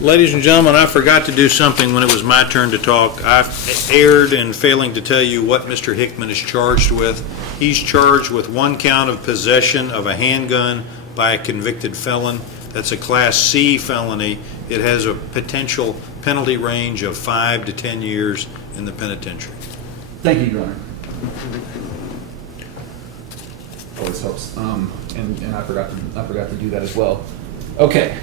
Ladies and gentlemen, I forgot to do something when it was my turn to talk. I erred in failing to tell you what Mr. Hickman is charged with. He's charged with 1 count of possession of a handgun by a convicted felon. That's a Class C felony. It has a potential penalty range of 5 to 10 years in the penitentiary. Thank you, Your Honor. Always helps. And I forgot to do that as well. Okay.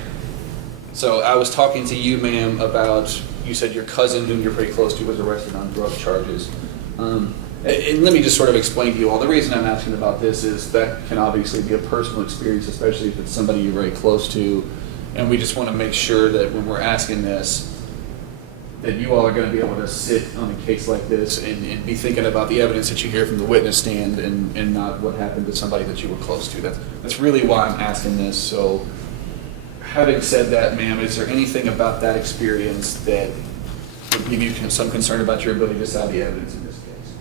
So I was talking to you, ma'am, about, you said your cousin, whom you're pretty close to, was arrested on drug charges. And let me just sort of explain to you all. The reason I'm asking about this is that can obviously be a personal experience, especially if it's somebody you're very close to. And we just want to make sure that when we're asking this, that you all are going to be able to sit on a case like this and be thinking about the evidence that you hear from the witness stand and not what happened to somebody that you were close to. That's really why I'm asking this. So having said that, ma'am, is there anything about that experience that would give you some concern about your ability to decide the evidence in this case?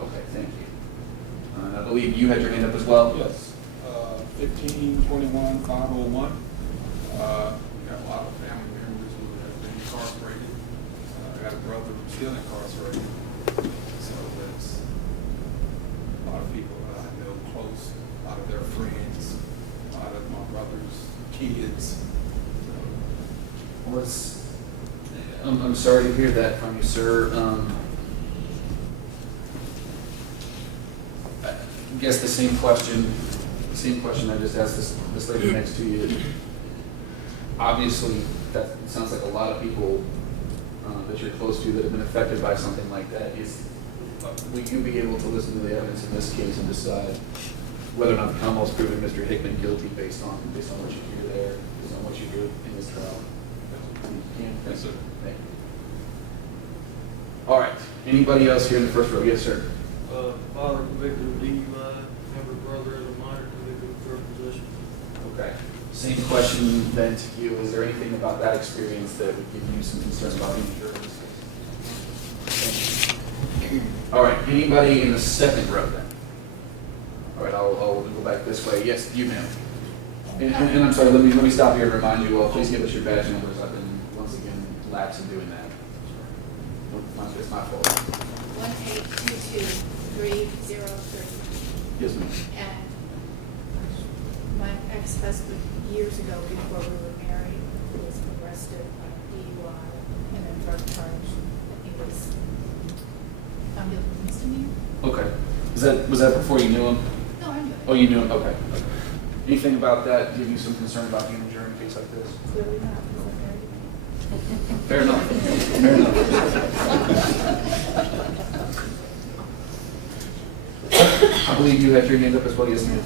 Okay, thank you. I believe you had your hand up as well? Yes. 1521-501. We got a lot of family members who have been incarcerated. I got a brother who's still incarcerated. So that's a lot of people that I know close, a lot of their friends, a lot of my brother's kids. Well, I'm sorry to hear that from you, sir. I guess the same question I just asked this lady next to you. Obviously, that sounds like a lot of people that you're close to that have been affected by something like that. Will you be able to listen to the evidence in this case and decide whether or not the Commonwealth's proven Mr. Hickman guilty based on what you hear there, based on what you hear in this trial? Yes, sir. Thank you. All right. Anybody else here in the first row? Yes, sir. Father convicted of DUI, younger brother as a minor convicted of drug possession. Okay. Same question then to you. Is there anything about that experience that would give you some concern about being sure in this case? Thank you. All right. Anybody in the second row then? All right. I'll go back this way. Yes, you, ma'am. And I'm sorry. Let me stop here and remind you all. Please give us your badge numbers. I've been once again lax in doing that. It's my fault. 1822303. Yes, ma'am. And my ex-husband, years ago, before we were married, was arrested on DUI and a drug charge. He was found guilty of misdemeanor. Okay. Was that before you knew him? No, I knew it. Oh, you knew him. Okay. Anything about that give you some concern about being a juror in a case like this? Clearly not. He was married. Fair enough. Fair enough. I believe you had your hand up as well, yes, ma'am.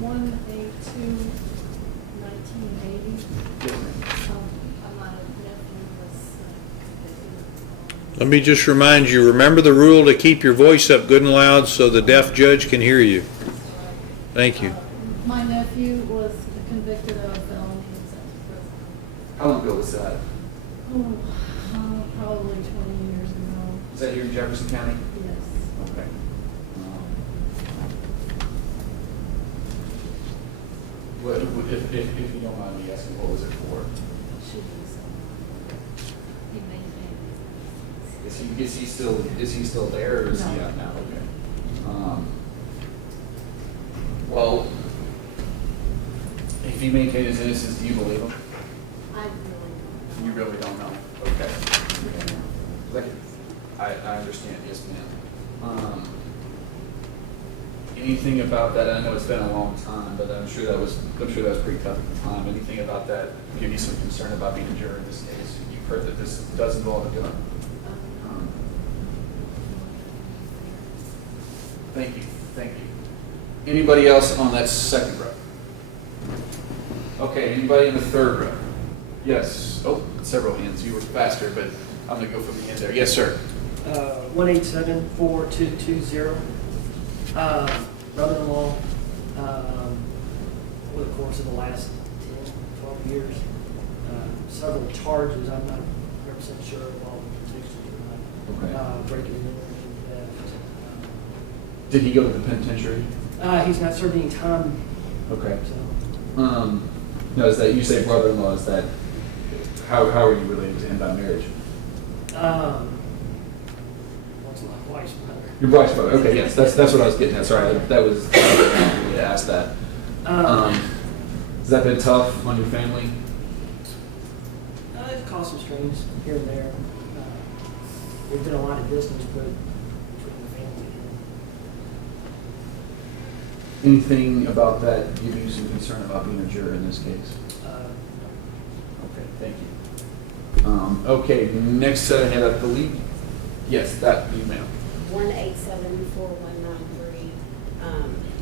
182-1980. Yes, ma'am. My nephew was Let me just remind you, remember the rule to keep your voice up good and loud so the deaf judge can hear you. Thank you. my nephew was convicted of felony and sent to prison. How long ago was that? Oh, probably 20 years ago. Was that here in Jefferson County? Yes. Okay. What, if you don't mind me asking, what was it for? Should be some. He maintained his Is he still there, or is he No. out now? Okay. Well, if he maintained his innocence, do you believe him? I really You really don't know. Okay. Like, I understand. Yes, ma'am. Anything about that? I know it's been a long time, but I'm sure that was pretty tough at the time. Anything about that give you some concern about being a juror in this case? You've heard that this does involve a gun. Thank you. Thank you. Anybody else on that second row? Okay. Anybody in the third row? Yes. Oh, several hands. You were faster, but I'm going to go from the end there. Yes, sir. 187-4220. Brother-in-law, over the course of the last 10, 12 years, several charges. I'm not 100% sure of all the convictions or not. Okay. Breaking and entering, theft. Did he go to the penitentiary? He's not serving any time. Okay. So No, is that you say brother-in-law? Is that How are you related to him by marriage? What's my wife's brother? Your wife's brother. Okay, yes, that's what I was getting at. Sorry, that was I to ask that. Has that been tough on your family? It's caused some strains here and there. There's been a lot of distance put between the family and Anything about that give you some concern about being a juror in this case? Okay, thank you. Okay, next I had, I believe, yes, that you, ma'am. 1874193.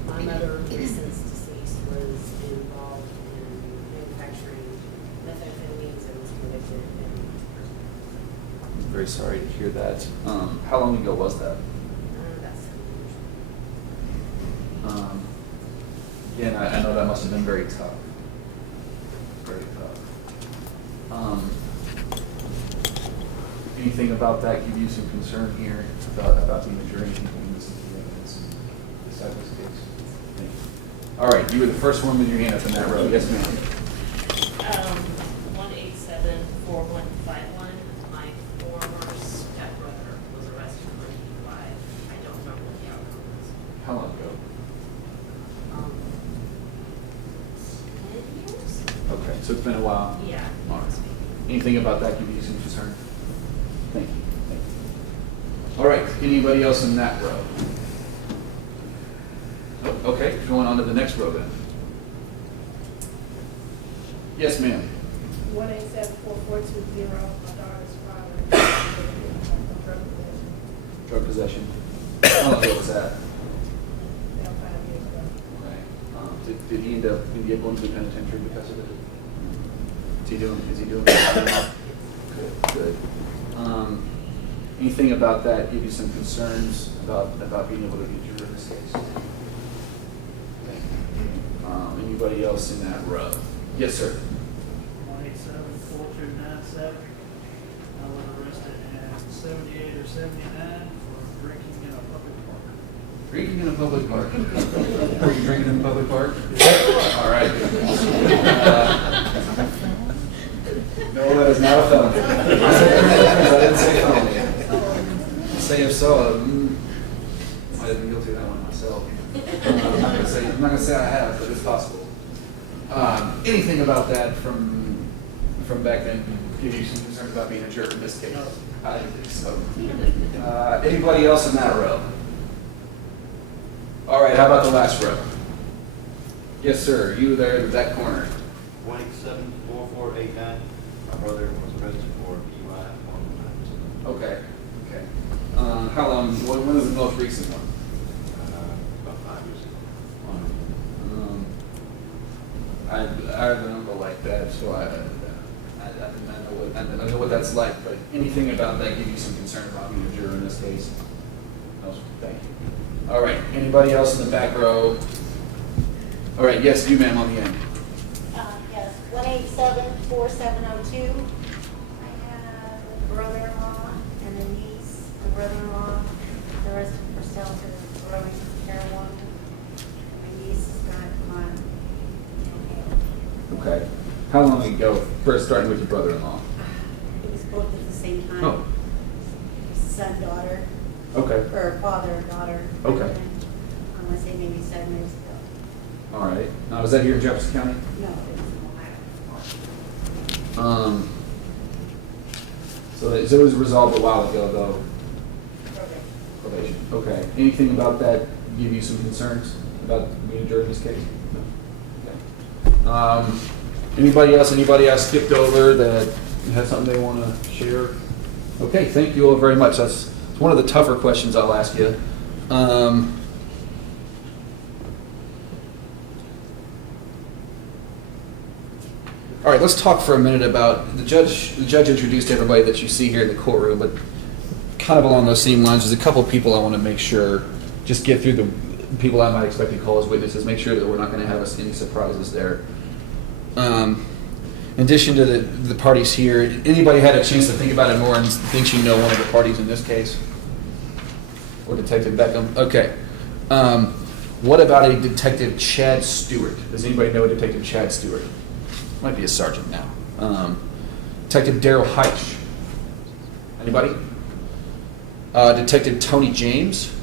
My mother, since deceased, was involved in manufacturing methamphetamines and was convicted and I'm very sorry to hear that. How long ago was that? that's 7 years. Again, I know that must have been very tough. Very tough. Anything about that give you some concern here about being a jury and this evidence beside this case? Thank you. All right, you were the first one with your hand up in that row. Yes, ma'am. 1874151. My former stepbrother was arrested for DUI. I don't remember what the outcome was. How long ago? 10 years? Okay, so it's been a while. Yeah. All right. Anything about that give you some concern? Thank you. Thank you. All right, anybody else in that row? Oh, okay, going on to the next row then. Yes, ma'am. 1874420, my daughter's father. Drug possession. How long ago was that? About 5 years ago. Okay. Did he end up going to the penitentiary because of it? Is he doing it now? Good. Anything about that give you some concerns about being able to be a juror in this case? Anybody else in that row? Yes, sir. 1874297. I was arrested at 78 or 79 for drinking in a public park. Drinking in a public park. Were you drinking in a public park? All right. No, that is not a felony. I didn't say felony. Say if so, might have been guilty of that one myself. I'm not gonna say I have, but it's possible. Anything about that from back then give you some concern about being a juror in this case? No. I didn't think so. Anybody else in that row? All right, how about the last row? Yes, sir. You there in that corner. 1874489. My brother was arrested for DUI on Okay. How long? When was the most recent one? about 5 years ago. I have a number like that, so I know what that's like. But anything about that give you some concern about being a juror in this case? No, thank you. All right. Anybody else in the back row? All right. Yes, you, ma'am, on the end. Yes, 1874702. I have a brother-in-law and a niece. My brother-in-law arrested for selling to growing marijuana. My niece has got on inhale. Okay. How long ago? First, starting with your brother-in-law. It was both at the same time. Oh. It was son, daughter, Okay. or father, daughter. Okay. I want to say maybe 7 years ago. All right. Now, was that here in Jefferson County? No, it was in Ohio. So it was resolved a while ago, though. Okay. Probation. Okay. Anything about that give you some concerns about being a juror in this case? No. Okay. Anybody else I skipped over that had something they want to share? Okay. Thank you all very much. That's one of the tougher questions I'll ask you. All right, let's talk for a minute about the judge. The judge introduced everybody that you see here in the courtroom, but kind of along those same lines, there's a couple people I want to make sure, just get through the people I might expect to call as witnesses, make sure that we're not going to have any surprises there. In addition to the parties here, anybody had a chance to think about it more and thinks you know one of the parties in this case? Or Detective Beckham? Okay. What about a Detective Chad Stewart? Does anybody know a Detective Chad Stewart? Might be a sergeant now. Detective Daryl Heitch. Anybody? Detective Tony James.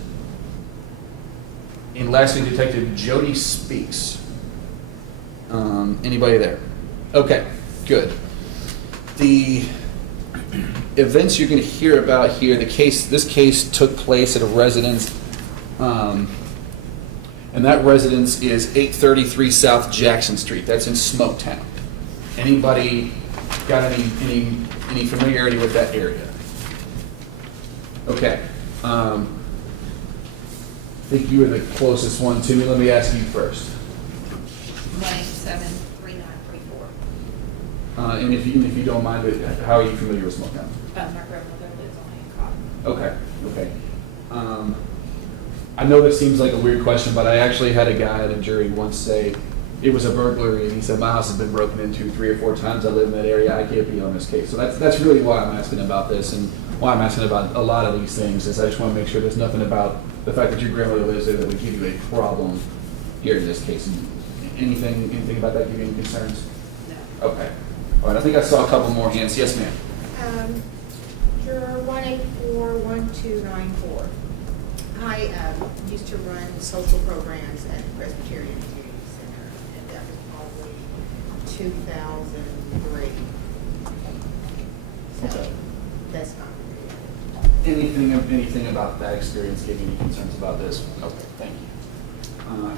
And lastly, Detective Jody Speaks. Anybody there? Okay, good. The events you're going to hear about here, this case took place at a residence, and that residence is 833 South Jackson Street. That's in Smoketown. Anybody got any familiarity with that area? Okay. I think you were the closest one to me. Let me ask you first. 187-3934. And if you don't mind, how are you familiar with Smoketown? My grandmother lives on Hancock. Okay. I know this seems like a weird question, but I actually had a guy at a jury once say it was a burglary, and he said my house has been broken into 3 or 4 times. I live in that area. I can't be on this case. So that's really why I'm asking about this, and why I'm asking about a lot of these things. Is I just want to make sure there's nothing about the fact that your grandmother lives there that would give you a problem here in this case. Anything about that give you any concerns? No. Okay. All right. I think I saw a couple more hands. Yes, ma'am. Juror 184-1294. I used to run social programs at the Presbyterian Community Center, and that was probably 2003. So Okay. that's not Anything about that experience giving you concerns about this? Okay, thank you.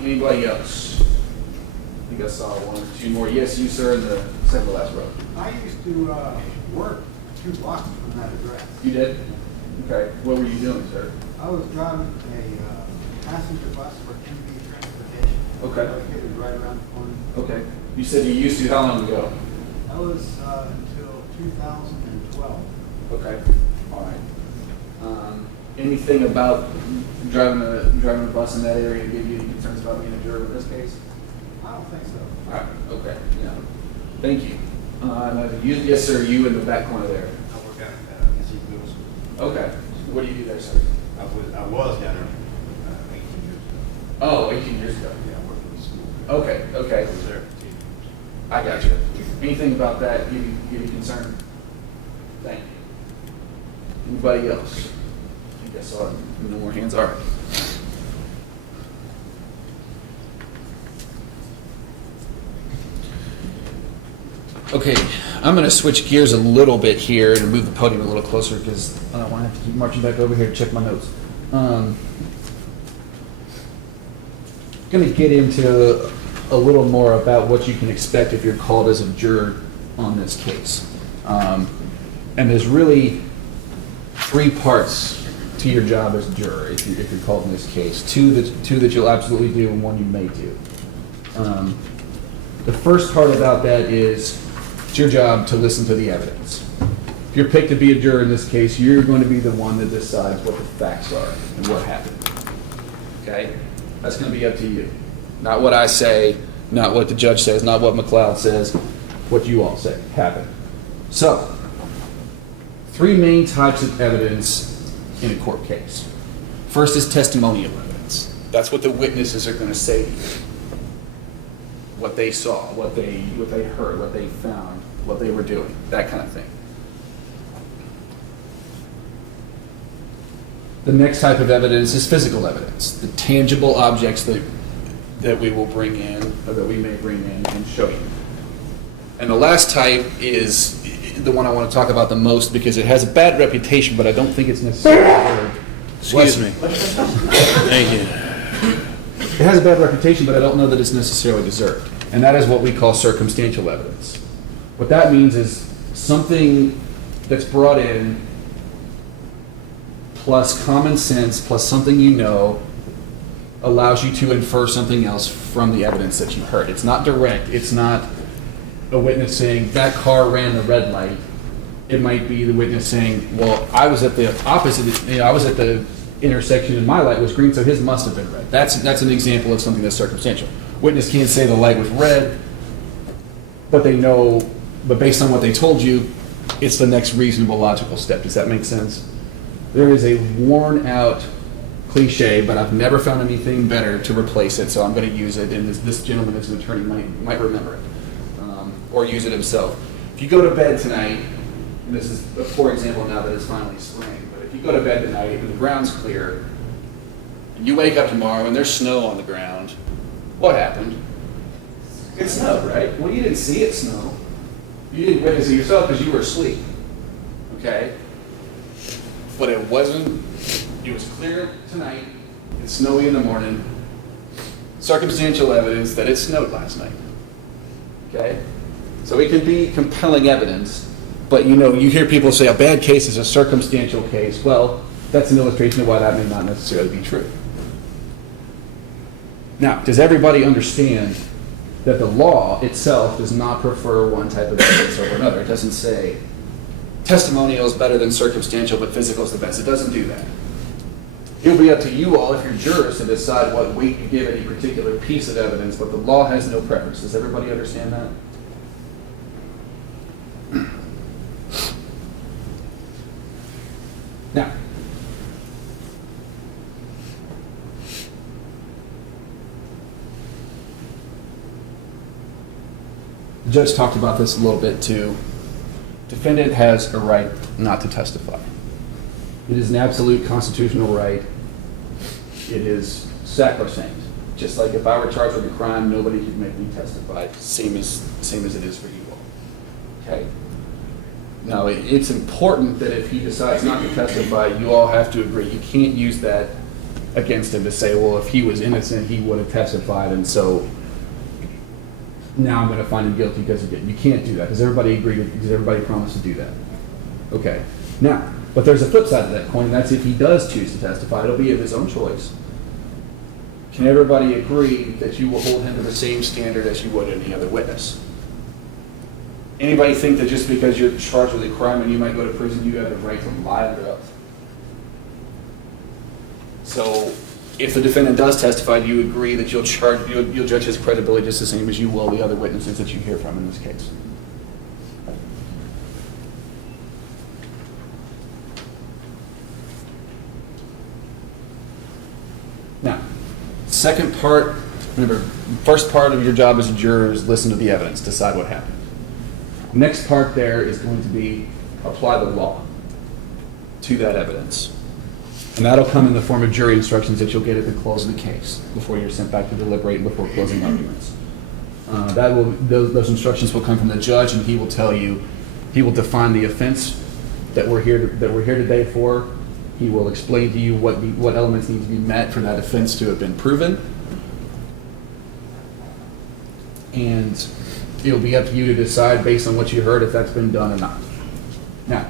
Anybody else? I think I saw 1 or 2 more. Yes, you, sir, in the second to last row. I used to work 2 blocks from that address. You did? Okay. What were you doing, sir? I was driving a passenger bus for TV transportation. Okay. Located right around the corner. Okay. You said you used to. How long ago? That was until 2012. Okay. All right. Anything about driving a bus in that area give you any concerns about being a juror in this case? I don't think so. All right. Okay. Yeah. Thank you. Yes, sir. You in the back corner there. I work out at East Louisville. Okay. What do you do there, sir? I was down there 18 years ago. Oh, 18 years ago. Yeah, I worked in the school. Okay. Okay. I was there for 10 years. I got you. Anything about that give you concern? Thank you. Anybody else? I think I saw no more hands. All right. Okay, I'm going to switch gears a little bit here and move the podium a little closer because I don't want to have to keep marching back over here to check my notes. Going to get into a little more about what you can expect if you're called as a juror on this case. And there's really 3 parts to your job as a juror if you're called in this case. Two that you'll absolutely do and 1 you may do. The first part about that is it's your job to listen to the evidence. If you're picked to be a juror in this case, you're going to be the one that decides what the facts are and what happened. Okay? That's going to be up to you. Not what I say, not what the judge says, not what McLeod says, what you all say happened. So, 3 main types of evidence in a court case. First is testimonial evidence. That's what the witnesses are going to say to you. What they saw, what they heard, what they found, what they were doing, that kind of thing. The next type of evidence is physical evidence, the tangible objects that we will bring in, or that we may bring in and show you. And the last type is the one I want to talk about the most because it has a bad reputation, but I don't think it's necessarily. Excuse me. Thank you. It has a bad reputation, but I don't know that it's necessarily deserved. And that is what we call circumstantial evidence. What that means is something that's brought in plus common sense plus something you know allows you to infer something else from the evidence that you heard. It's not direct. It's not a witness saying, that car ran the red light. It might be the witness saying, well, I was at the opposite, I was at the intersection and my light was green, so his must have been red. That's an example of something that's circumstantial. Witness can't say the light was red, but they know, but based on what they told you, it's the next reasonable logical step. Does that make sense? There is a worn out cliche, but I've never found anything better to replace it, so I'm going to use it, and this gentleman as an attorney might remember it, or use it himself. If you go to bed tonight and this is a poor example now that it's finally spring, but if you go to bed tonight and the ground's clear, and you wake up tomorrow and there's snow on the ground, what happened? It snowed, right? Well, you didn't see it snow. You didn't witness it yourself because you were asleep, okay? But it wasn't, it was clear tonight, it's snowy in the morning, circumstantial evidence that it snowed last night, okay? So it can be compelling evidence, but you know, you hear people say a bad case is a circumstantial case. Well, that's an illustration of why that may not necessarily be true. Now, does everybody understand that the law itself does not prefer one type of evidence over another? It doesn't say testimonial is better than circumstantial, but physical is the best. It doesn't do that. It'll be up to you all, if you're jurists, to decide what weight you give any particular piece of evidence, but the law has no preference. Does everybody understand that? Now, the judge talked about this a little bit too. Defendant has a right not to testify. It is an absolute constitutional right. It is sacrosanct. Just like if I were charged with a crime, nobody could make me testify. Same as it is for you all. Okay? Now, it's important that if he decides not to testify, you all have to agree. You can't use that against him to say, well, if he was innocent, he would have testified, and so now I'm going to find him guilty because he did. You can't do that. Does everybody agree? Does everybody promise to do that? Okay. Now, but there's a flip side to that coin, and that's if he does choose to testify, it'll be of his own choice. Can everybody agree that you will hold him to the same standard as you would any other witness? Anybody think that just because you're charged with a crime and you might go to prison, you have the right to lie under oath? So, if the defendant does testify, do you agree that you'll judge his credibility just the same as you will the other witnesses that you hear from in this case? Now, second part, remember, first part of your job as a juror is listen to the evidence, decide what happened. Next part there is going to be apply the law to that evidence. And that'll come in the form of jury instructions that you'll get at the close of the case before you're sent back to deliberate before closing arguments. Those instructions will come from the judge, and he will tell you, he will define the offense that we're here today for. He will explain to you what elements need to be met for that offense to have been proven. And it'll be up to you to decide based on what you heard if that's been done or not. Now,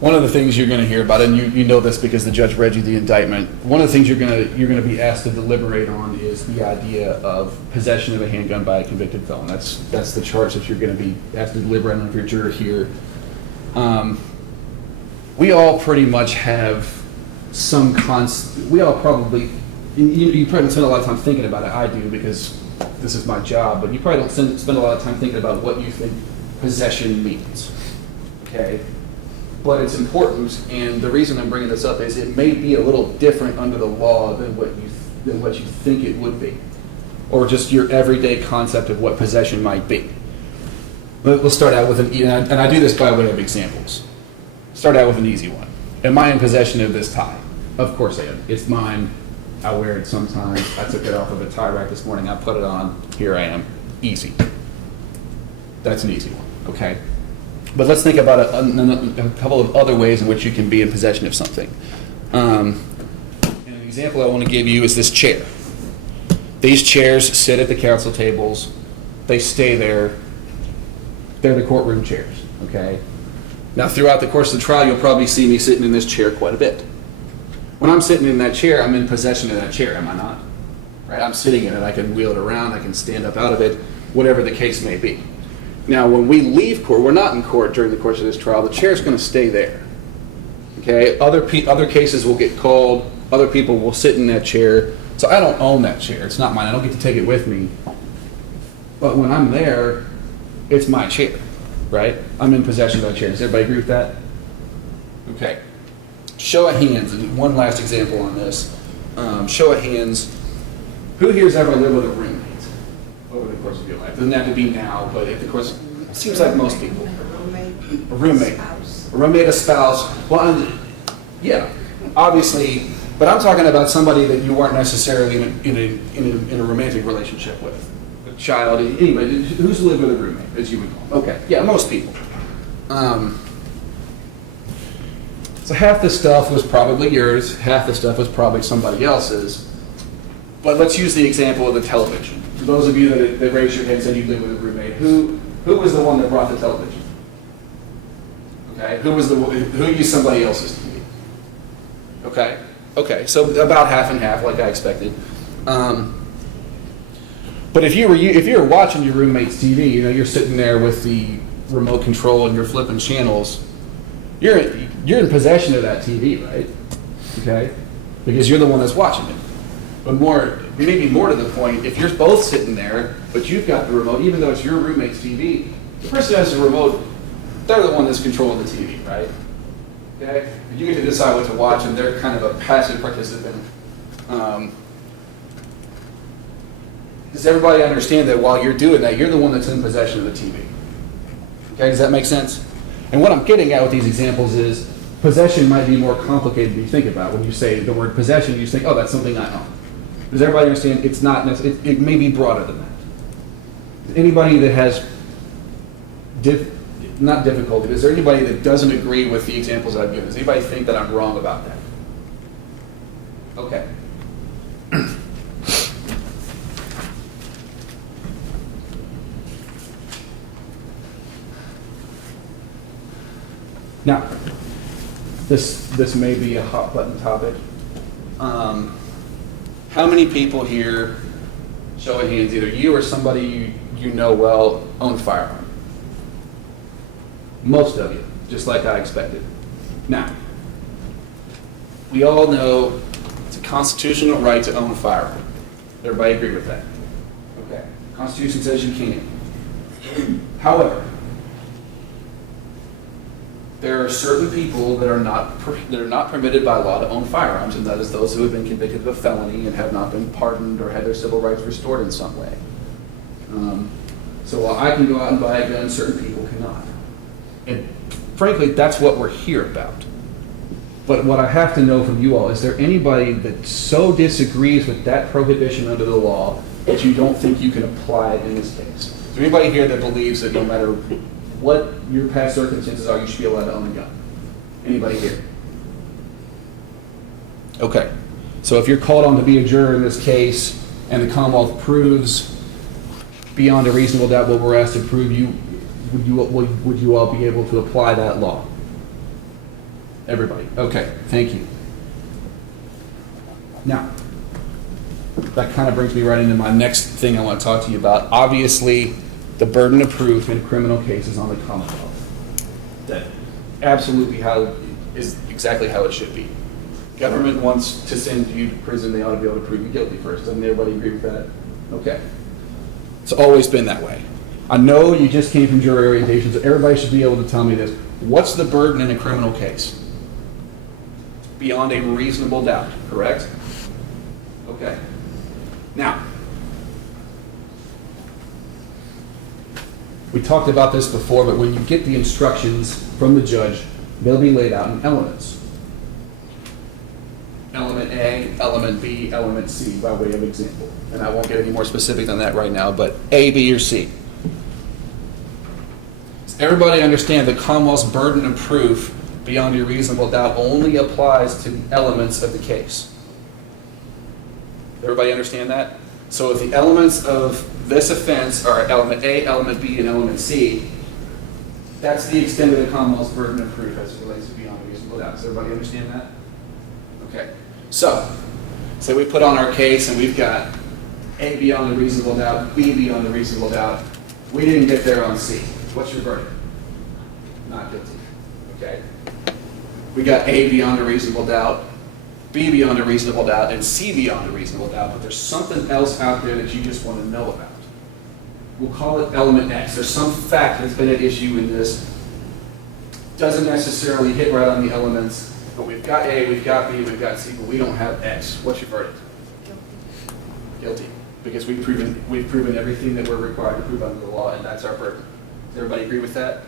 one of the things you're going to hear about, and you know this because the judge read you the indictment, one of the things you're going to be asked to deliberate on is the idea of possession of a handgun by a convicted felon. That's the charge that you're going to be asked to deliberate on if you're a juror here. We all pretty much have we all probably, you probably don't spend a lot of time thinking about it. I do because this is my job, but you probably don't spend a lot of time thinking about what you think possession means. Okay? But it's important, and the reason I'm bringing this up is it may be a little different under the law than what you think it would be, or just your everyday concept of what possession might be. We'll start out with and I do this by way of examples. Start out with an easy one. Am I in possession of this tie? Of course I am. It's mine. I wear it sometimes. I took it off of a tie rack this morning. I put it on. Here I am. Easy. That's an easy one. Okay. But let's think about a couple of other ways in which you can be in possession of something. And an example I want to give you is this chair. These chairs sit at the counsel tables. They stay there. They're the courtroom chairs, okay? Now, throughout the course of the trial, you'll probably see me sitting in this chair quite a bit. When I'm sitting in that chair, I'm in possession of that chair, am I not? Right? I'm sitting in it. I can wheel it around. I can stand up out of it, whatever the case may be. Now, when we leave court, we're not in court during the course of this trial. The chair's going to stay there. Okay? Other cases will get called. Other people will sit in that chair. So I don't own that chair. It's not mine. I don't get to take it with me. But when I'm there, it's my chair, right? I'm in possession of that chair. Does everybody agree with that? Okay. Show of hands, and one last example on this. Show of hands. Who here's ever lived with a roommate? course of your life. Doesn't have to be now, but if the course, it seems like most people. A roommate. A roommate, a spouse. Well, yeah, obviously, but I'm talking about somebody that you weren't necessarily in a romantic relationship with. A child, anybody, who's lived with a roommate, as you would call. Okay, yeah, most people. So half the stuff was probably yours, half the stuff was probably somebody else's. But let's use the example of the television. For those of you that raised your hand and said you lived with a roommate, who was the one that brought the television? Okay, who used somebody else's TV? Okay, so about half and half, like I expected. But if you were watching your roommate's TV, you're sitting there with the remote control and you're flipping channels. You're in possession of that TV, right? Okay, because you're the one that's watching it. But maybe more to the point, if you're both sitting there, but you've got the remote, even though it's your roommate's TV, the person who has the remote, they're the one that's controlling the TV, right? Okay? You get to decide what to watch, and they're kind of a passive participant. Does everybody understand that while you're doing that, you're the one that's in possession of the TV? Okay, does that make sense? And what I'm getting at with these examples is possession might be more complicated than you think about. When you say the word possession, you just think, oh, that's something I own. Does everybody understand? It's not necessarily, it may be broader than that. Anybody that has not difficulty, is there anybody that doesn't agree with the examples that I've given? Does anybody think that I'm wrong about that? Okay. Now, this may be a hot button topic. How many people here, show of hands, either you or somebody you know well, own a firearm? Most of you, just like I expected. Now, we all know it's a constitutional right to own a firearm. Everybody agree with that? Okay. The Constitution says you can. However, there are certain people that are not permitted by law to own firearms, and that is those who have been convicted of a felony and have not been pardoned or had their civil rights restored in some way. So while I can go out and buy a gun, certain people cannot. And frankly, that's what we're here about. But what I have to know from you all, is there anybody that so disagrees with that prohibition under the law that you don't think you can apply it in this case? Is there anybody here that believes that no matter what your past circumstances are, you should be allowed to own a gun? Anybody here? Okay. So if you're called on to be a juror in this case, and the Commonwealth proves beyond a reasonable doubt what we're asked to prove, would you all be able to apply that law? Everybody. Okay. Thank you. Now, that kind of brings me right into my next thing I want to talk to you about. Obviously, the burden of proof in criminal cases on the Commonwealth. That absolutely is exactly how it should be. Government wants to send you to prison, they ought to be able to prove you guilty first. Doesn't everybody agree with that? Okay. It's always been that way. I know you just came from jury orientation, so everybody should be able to tell me this. What's the burden in a criminal case? Beyond a reasonable doubt, correct? Okay. Now, we talked about this before, but when you get the instructions from the judge, they'll be laid out in elements. Element A, element B, element C, by way of example. And I won't get any more specific than that right now, but A, B, or C. Does everybody understand the Commonwealth's burden of proof beyond a reasonable doubt only applies to the elements of the case? Everybody understand that? So if the elements of this offense are element A, element B, and element C, that's the extent of the Commonwealth's burden of proof as it relates to beyond a reasonable doubt. Does everybody understand that? Okay. So, say we put on our case and we've got A beyond a reasonable doubt, B beyond a reasonable doubt. We didn't get there on C. What's your verdict? Not guilty. Okay. We got A beyond a reasonable doubt, B beyond a reasonable doubt, and C beyond a reasonable doubt, but there's something else out there that you just want to know about. We'll call it element X. There's some fact that's been at issue in this. Doesn't necessarily hit right on the elements, but we've got A, we've got B, we've got C, but we don't have X. What's your verdict? Guilty. because we've proven everything that we're required to prove under the law, and that's our burden. Does everybody agree with that?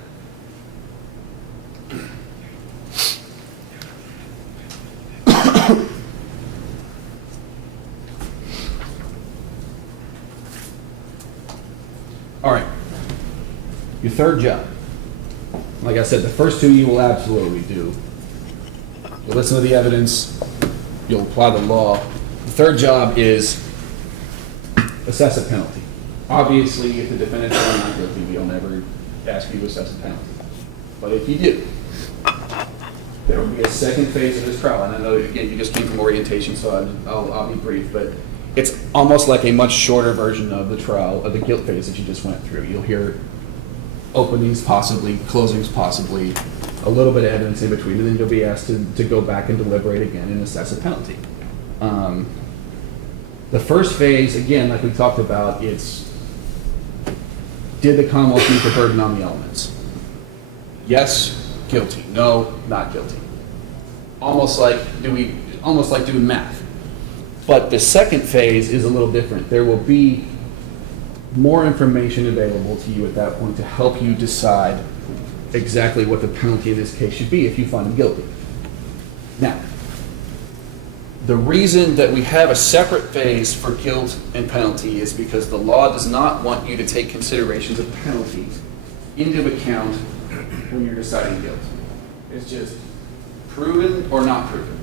All right. Your third job. Like I said, the first two you will absolutely do. You'll listen to the evidence, you'll apply the law. The third job is assess a penalty. Obviously, if the defendant's found not guilty, we'll never ask you to assess a penalty. But if you do, there will be a second phase of this trial. And I know, again, you just came from orientation, so I'll be brief, but it's almost like a much shorter version of the trial, of the guilt phase that you just went through. You'll hear openings possibly, closings possibly, a little bit of evidence in between, and then you'll be asked to go back and deliberate again and assess a penalty. The first phase, again, like we talked about, it's did the Commonwealth meet the burden on the elements? Yes, guilty. No, not guilty. Almost like doing math. But the second phase is a little different. There will be more information available to you at that point to help you decide exactly what the penalty in this case should be if you find him guilty. Now, the reason that we have a separate phase for guilt and penalty is because the law does not want you to take considerations of penalties into account when you're deciding guilt. It's just proven or not proven.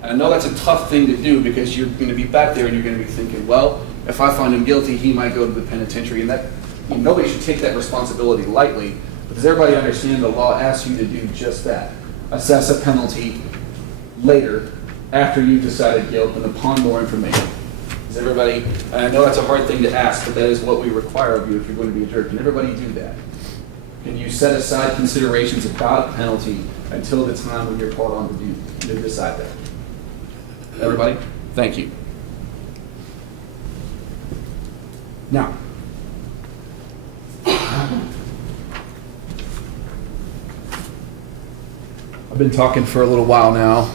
And I know that's a tough thing to do because you're going to be back there and you're going to be thinking, well, if I find him guilty, he might go to the penitentiary, and that nobody should take that responsibility lightly. But does everybody understand the law asks you to do just that? Assess a penalty later after you've decided guilt and upon more information. Does everybody, and I know that's a hard thing to ask, but that is what we require of you if you're going to be a juror. Can everybody do that? Can you set aside considerations about penalty until the time when you're called on to decide that? Everybody? Thank you. Now, I've been talking for a little while now,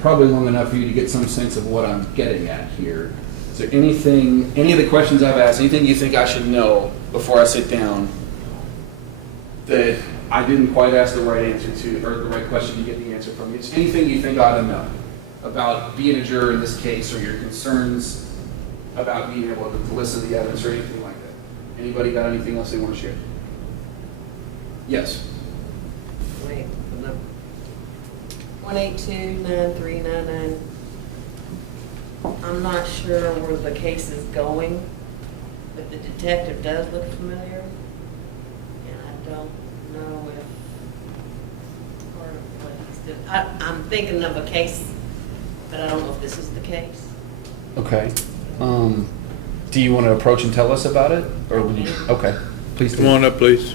probably long enough for you to get some sense of what I'm getting at here. Is there anything, any of the questions I've asked, anything you think I should know before I sit down that I didn't quite ask the right answer to, or the right question to get the answer from you? Is anything you think I ought to know about being a juror in this case, or your concerns about being able to listen to the evidence or anything like that? Anybody got anything else they want to share? Yes. Wait, 1829399. I'm not sure where the case is going, but the detective does look familiar, and I don't know if part of what he's doing. I'm thinking of a case, but I don't know if this is the case. Okay. Do you want to approach and tell us about it, or would you? Okay, please do. Come on up, please.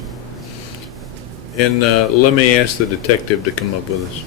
And let me ask the detective to come up with us.